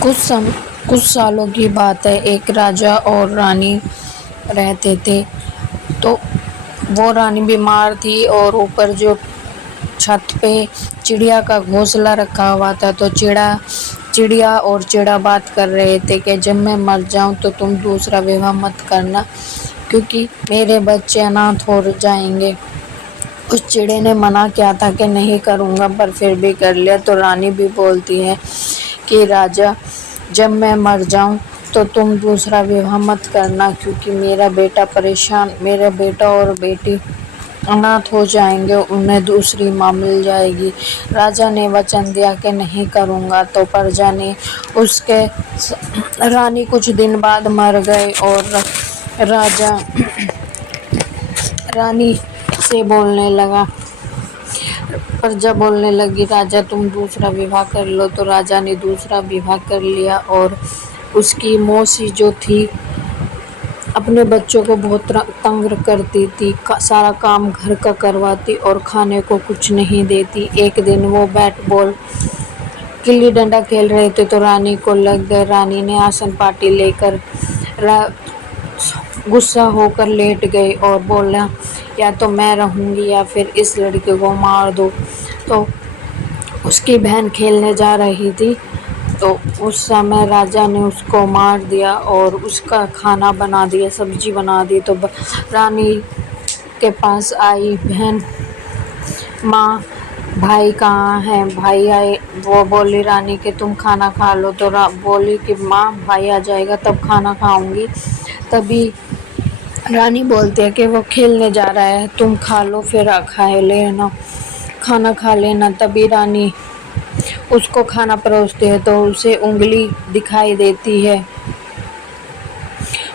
کچھ سالوں کی بات ہے، ایک راجا اور رانی رہتے تھے۔ تو وہ رانی بیمار تھی اور اوپر جو چھت پہ چڑیا کا گھونسلہ رکھا ہوا تھا، تو چڑیا اور چڑا بات کر رہے تھے کہ جب میں مر جاؤں تو تم دوسرا وواہ مت کرنا، کیونکہ میرے بچے اناتھ ہو جائیں گے۔ اس چڑے نے منع کیا تھا کہ نہیں کروں گا، پر پھر بھی کر لیا۔ تو رانی بھی بولتی ہے کہ راجا جب میں مر جاؤں تو تم دوسرا وواہ مت کرنا، کیونکہ میرا بیٹا اور بیٹی اناتھ ہو جائیں گے، انہیں دوسری ماں مل جائے گی۔ راجا نے وچن دیا کہ نہیں کروں گا۔ تو پرجا نے رانی کچھ دن بعد مر گئے اور راجا رانی سے بولنے لگا۔ پرجا بولنے لگی راجا تم دوسرا وواہ کر لو۔ تو راجا نے دوسرا وواہ کر لیا، اور اس کی موسی جو تھی اپنے بچوں کو بہت تنگ کرتی تھی، سارا کام گھر کا کرواتی اور کھانے کو کچھ نہیں دیتی۔ ایک دن وہ بیٹ بال گلی ڈنڈا کھیل رہے تھے تو رانی کو لگ گئے۔ رانی نے آسن پاٹی لے کر غصہ ہو کر لیٹ گئی اور بولا یا تو میں رہوں گی یا پھر اس لڑکے کو مار دو۔ تو اس کی بہن کھیلنے جا رہی تھی، تو اس سمے راجا نے اس کو مار دیا اور اس کا کھانا بنا دیا، سبزی بنا دی۔ تو رانی کے پاس آئی بہن، ماں بھائی کہاں ہے؟ بھائی آئے، وہ بولی رانی کہ تم کھانا کھا لو۔ تو بولی کہ ماں بھائی آ جائے گا تب کھانا کھاؤں گی۔ تبھی رانی بولتی ہے کہ وہ کھیلنے جا رہا ہے، تم کھا لو پھر کھانا کھا لینا۔ تبھی رانی اس کو کھانا پروستی ہے تو اسے انگلی دکھائی دیتی ہے۔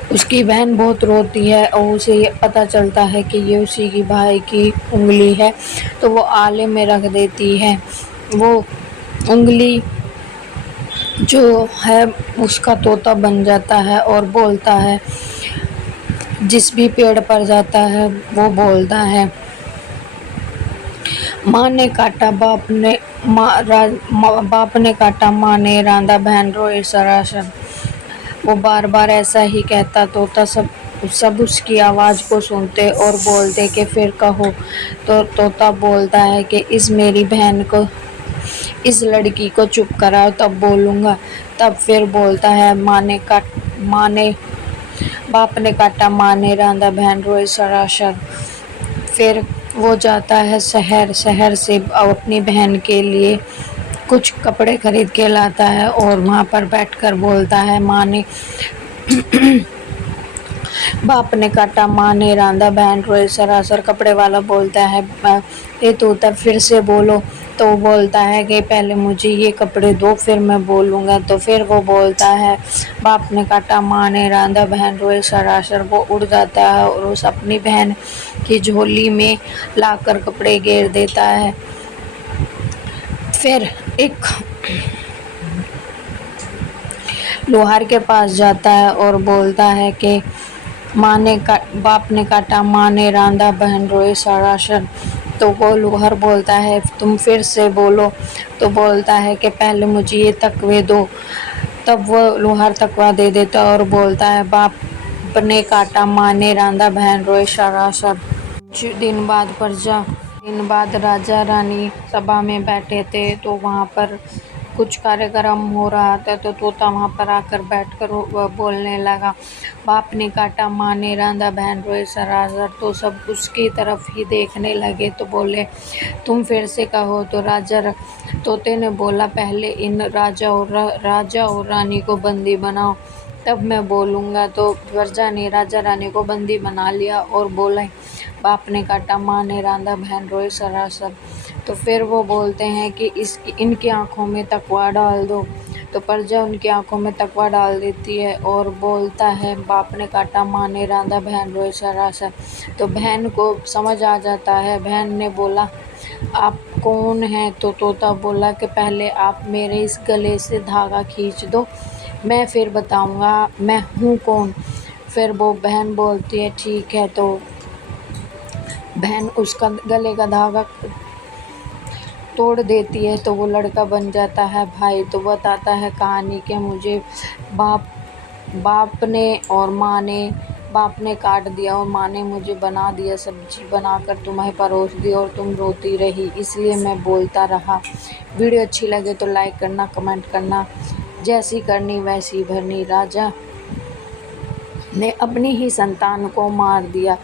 اس کی بہن بہت روتی ہے اور اسے یہ پتہ چلتا ہے کہ یہ اسی کی بھائی کی انگلی ہے، تو وہ آلے میں رکھ دیتی ہے۔ وہ انگلی جو ہے اس کا طوطا بن جاتا ہے اور بولتا ہے، جس بھی پیڑ پر جاتا ہے وہ بولتا ہے ماں نے کاٹا باپ نے کاٹا ماں نے راندھا بہن روئے سراسر۔ وہ بار بار ایسا ہی کہتا، طوطا سب اس کی آواز کو سنتے اور بولتے کہ پھر کہو۔ تو طوطا بولتا ہے کہ میری بہن کو، اس لڑکی کو چپ کراؤ تب بولوں گا۔ تب پھر بولتا ہے باپ نے کاٹا ماں نے راندھا بہن روئے سراسر۔ پھر وہ جاتا ہے شہر سے اپنی بہن کے لیے کچھ کپڑے خرید کے لاتا ہے اور وہاں پر بیٹھ کر بولتا ہے باپ نے کاٹا ماں نے راندھا بہن روئے سراسر۔ کپڑے والا بولتا ہے طوطا پھر سے بولو۔ تو وہ بولتا ہے کہ پہلے مجھے یہ کپڑے دو پھر میں بولوں گا۔ تو پھر وہ بولتا ہے باپ نے کاٹا ماں نے راندھا بہن روئے سراسر۔ وہ اڑ جاتا ہے اور اس اپنی بہن کی جھولی میں لا کر کپڑے گیر دیتا ہے۔ پھر ایک لوہار کے پاس جاتا ہے اور بولتا ہے کہ باپ نے کاٹا ماں نے راندھا بہن روئے سراسر۔ تو وہ لوہار بولتا ہے تم پھر سے بولو۔ تو بولتا ہے کہ پہلے مجھے یہ تکوے دو۔ تب وہ لوہار تکوا دے دیتا ہے اور بولتا ہے باپ نے کاٹا ماں نے راندھا بہن روئے سراسر۔ کچھ دن بعد راجا رانی سبھا میں بیٹھے تھے، تو وہاں پر کچھ کاریہ ہو رہا تھا۔ تو طوطا وہاں پر آ کر بیٹھ کر بولنے لگا باپ نے کاٹا ماں نے راندھا بہن روئے سراسر۔ تو سب اس کی طرف ہی دیکھنے لگے تو بولے تم پھر سے کہو۔ تو طوطے نے بولا پہلے ان راجا اور رانی کو بندی بناؤ تب میں بولوں گا۔ تو پرجا نے راجا رانی کو بندی بنا لیا اور بولے باپ نے کاٹا ماں نے راندھا بہن روئے سراسر۔ تو پھر وہ بولتے ہیں کہ ان کی آنکھوں میں تکوا ڈال دو۔ تو پرجا ان کی آنکھوں میں تکوا ڈال دیتی ہے اور بولتا ہے باپ نے کاٹا ماں نے راندھا بہن روئے سراسر۔ تو بہن کو سمجھ آ جاتا ہے۔ بہن نے بولا آپ کون ہیں؟ تو طوطا بولا کہ پہلے آپ میرے اس گلے سے دھاگا کھینچ دو، میں پھر بتاؤں گا میں ہوں کون۔ پھر وہ بہن بولتی ہے ٹھیک ہے۔ تو بہن اس کا گلے کا دھاگا توڑ دیتی ہے تو وہ لڑکا بن جاتا ہے بھائی۔ تو بتاتا ہے کہانی کہ مجھے باپ نے کاٹ دیا اور ماں نے مجھے بنا دیا، سبزی بنا کر تمہیں پروس دی اور تم روتی رہی، اس لیے میں بولتا رہا۔ ویڈیو اچھی لگے تو لائک کرنا، کمنٹ کرنا، جیسی کرنی ویسی بھرنی۔ راجا نے اپنی ہی سنتان کو مار دیا،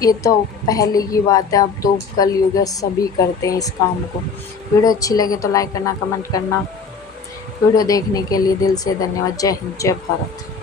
یہ تو پہلے کی بات ہے، اب تو کل یگ ہے، سبھی کرتے ہیں اس کام کو۔ ویڈیو اچھی لگے تو لائک کرنا، کمنٹ کرنا۔ ویڈیو دیکھنے کے لیے دل سے دھنیہ واد۔ جے ہند، جے بھارت۔